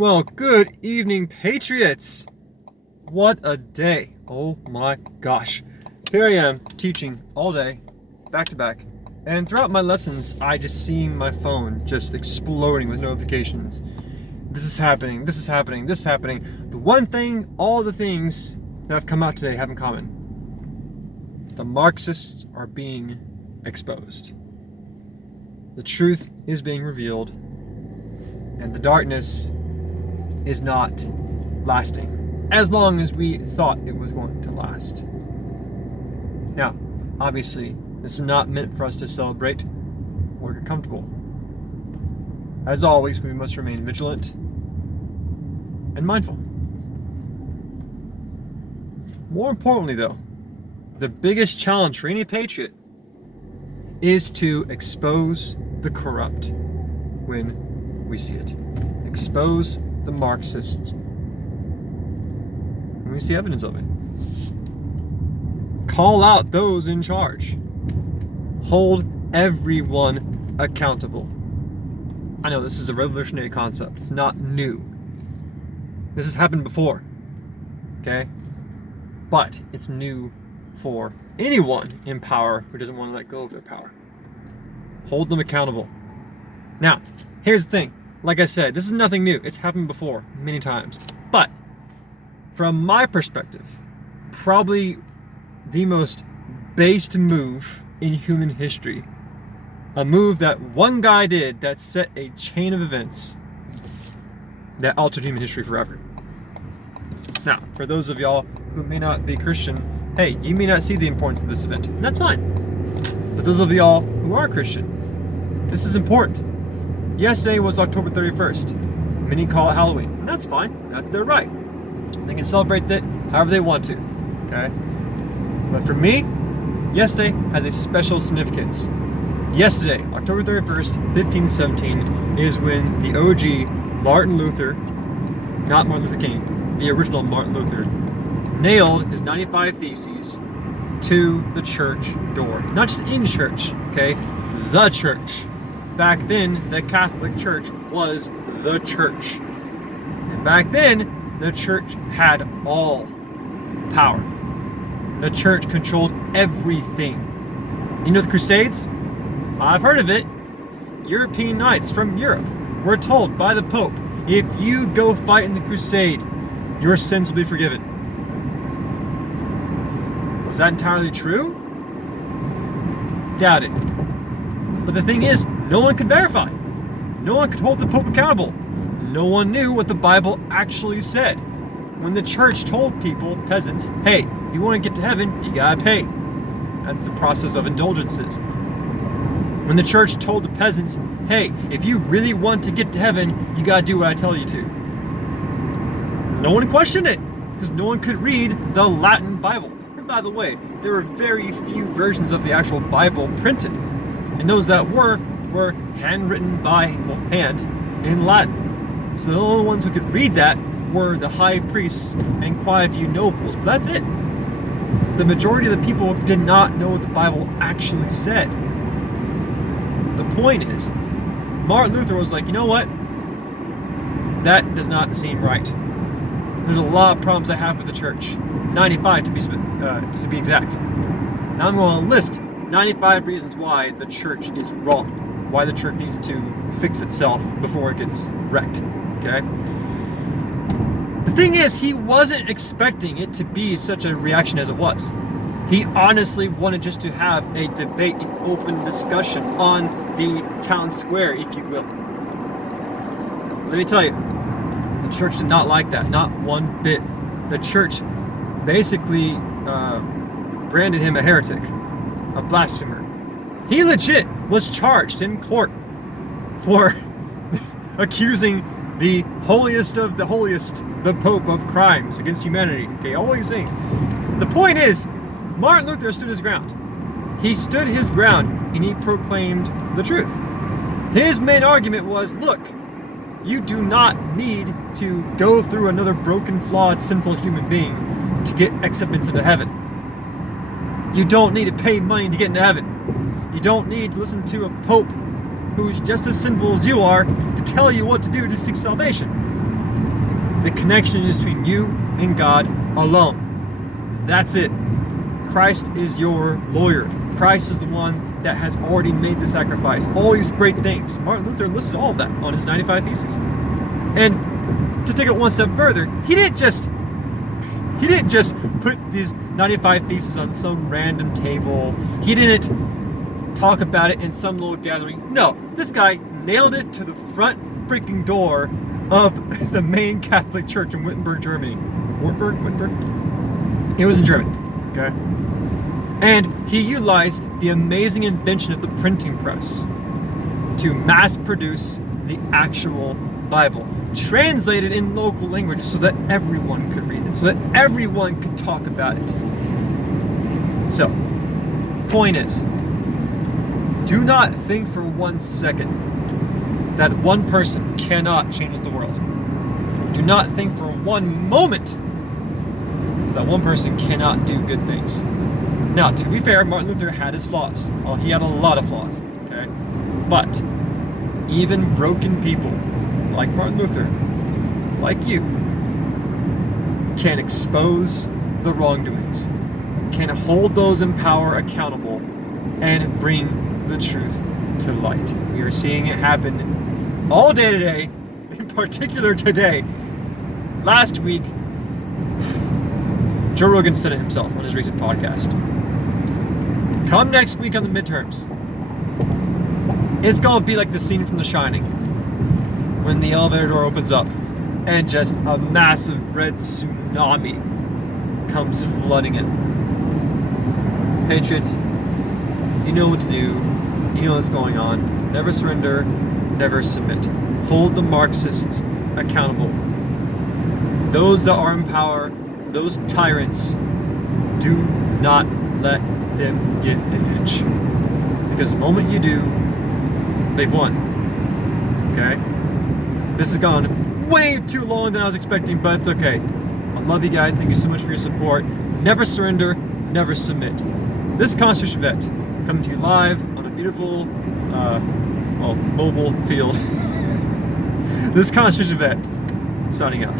Well, good evening, Patriots. What a day. Oh my gosh. Here I am teaching all day, back to back. And throughout my lessons, I just see my phone just exploding with notifications. This is happening, this is happening, this is happening. The one thing, all the things that have come out today have in common. The Marxists are being exposed. The truth is being revealed. And the darkness is not lasting as long as we thought it was going to last. Now, obviously, this is not meant for us to celebrate or get comfortable. As always, we must remain vigilant and mindful. More importantly, though, the biggest challenge for any patriot is to expose the corrupt when we see it. Expose the Marxists when we see evidence of it. Call out those in charge. Hold everyone accountable. I know this is a revolutionary concept. It's not new. This has happened before. Okay? But it's new for anyone in power who doesn't want to let go of their power. Hold them accountable. Now, here's the thing. Like I said, this is nothing new. It's happened before, many times. But, from my perspective, probably the most based move in human history. A move that one guy did that set a chain of events that altered human history forever. Now, for those of y'all who may not be Christian, hey, you may not see the importance of this event, and that's fine. But those of y'all who are Christian, this is important. Yesterday was October 31st. Many call it Halloween, and that's fine. That's their right. They can celebrate it however they want to, okay? But for me, yesterday has a special significance. Yesterday, October 31st, 1517, is when the OG Martin Luther, not Martin Luther King, the original Martin Luther, nailed his 95 Theses to the church door. Not just in church, okay? The church. Back then, the Catholic Church was the church. And back then, the church had all power. The church controlled everything. You know the Crusades? I've heard of it. European knights from Europe were told by the Pope, if you go fight in the crusade, your sins will be forgiven. Was that entirely true? Doubt it. But the thing is, no one could verify. No one could hold the Pope accountable. No one knew what the Bible actually said. When the church told people, peasants, hey, if you want to get to heaven, you gotta pay. That's the process of indulgences. When the church told the peasants, hey, if you really want to get to heaven, you gotta do what I tell you to. No one questioned it, because no one could read the Latin Bible. And by the way, there were very few versions of the actual Bible printed. And those that were handwritten by hand in Latin. So the only ones who could read that were the high priests and quite a few nobles. But that's it. The majority of the people did not know what the Bible actually said. The point is, Martin Luther was like, you know what? That does not seem right. There's a lot of problems I have with the church. 95 to be exact. Now I'm going to list 95 reasons why the church is wrong. Why the church needs to fix itself before it gets wrecked. Okay? The thing is, he wasn't expecting it to be such a reaction as it was. He honestly wanted just to have a debate, an open discussion on the town square, if you will. Let me tell you, the church did not like that, not one bit. The church basically branded him a heretic, a blasphemer. He legit was charged in court for accusing the holiest of the holiest, the Pope, of crimes against humanity. Okay, all these things. The point is, Martin Luther stood his ground. He stood his ground and he proclaimed the truth. His main argument was, look, you do not need to go through another broken, flawed, sinful human being to get acceptance into heaven. You don't need to pay money to get into heaven. You don't need to listen to a pope who's just as sinful as you are to tell you what to do to seek salvation. The connection is between you and God alone. That's it. Christ is your lawyer. Christ is the one that has already made the sacrifice. All these great things. Martin Luther listed all of that on his 95 Theses. And to take it one step further, he didn't just put these 95 Theses on some random table. He didn't talk about it in some little gathering. No, this guy nailed it to the front freaking door of the main Catholic Church in Wittenberg, Germany. Wittenberg? It was in Germany, okay? And he utilized the amazing invention of the printing press to mass produce the actual Bible, translated in local language so that everyone could read it, so that everyone could talk about it. So, point is, do not think for 1 second that one person cannot change the world. Do not think for 1 moment that one person cannot do good things. Now, to be fair, Martin Luther had his flaws. Oh, he had a lot of flaws, okay? But even broken people like Martin Luther, like you, can expose the wrongdoings, can hold those in power accountable, and bring the truth to light. We are seeing it happen all day today, in particular today. Last week, Joe Rogan said it himself on his recent podcast. Come next week on the midterms, it's gonna be like the scene from The Shining, when the elevator door opens up and just a massive red tsunami comes flooding in. Patriots, you know what to do. You know what's going on. Never surrender, never submit. Hold the Marxists accountable. Those that are in power, those tyrants, do not let them get an inch. Because the moment you do, they've won. Okay? This has gone way too long than I was expecting, but it's okay. I love you guys. Thank you so much for your support. Never surrender, never submit. This is Constitution Vet, coming to you live on a beautiful, mobile field. This is Constitution Vet, signing out.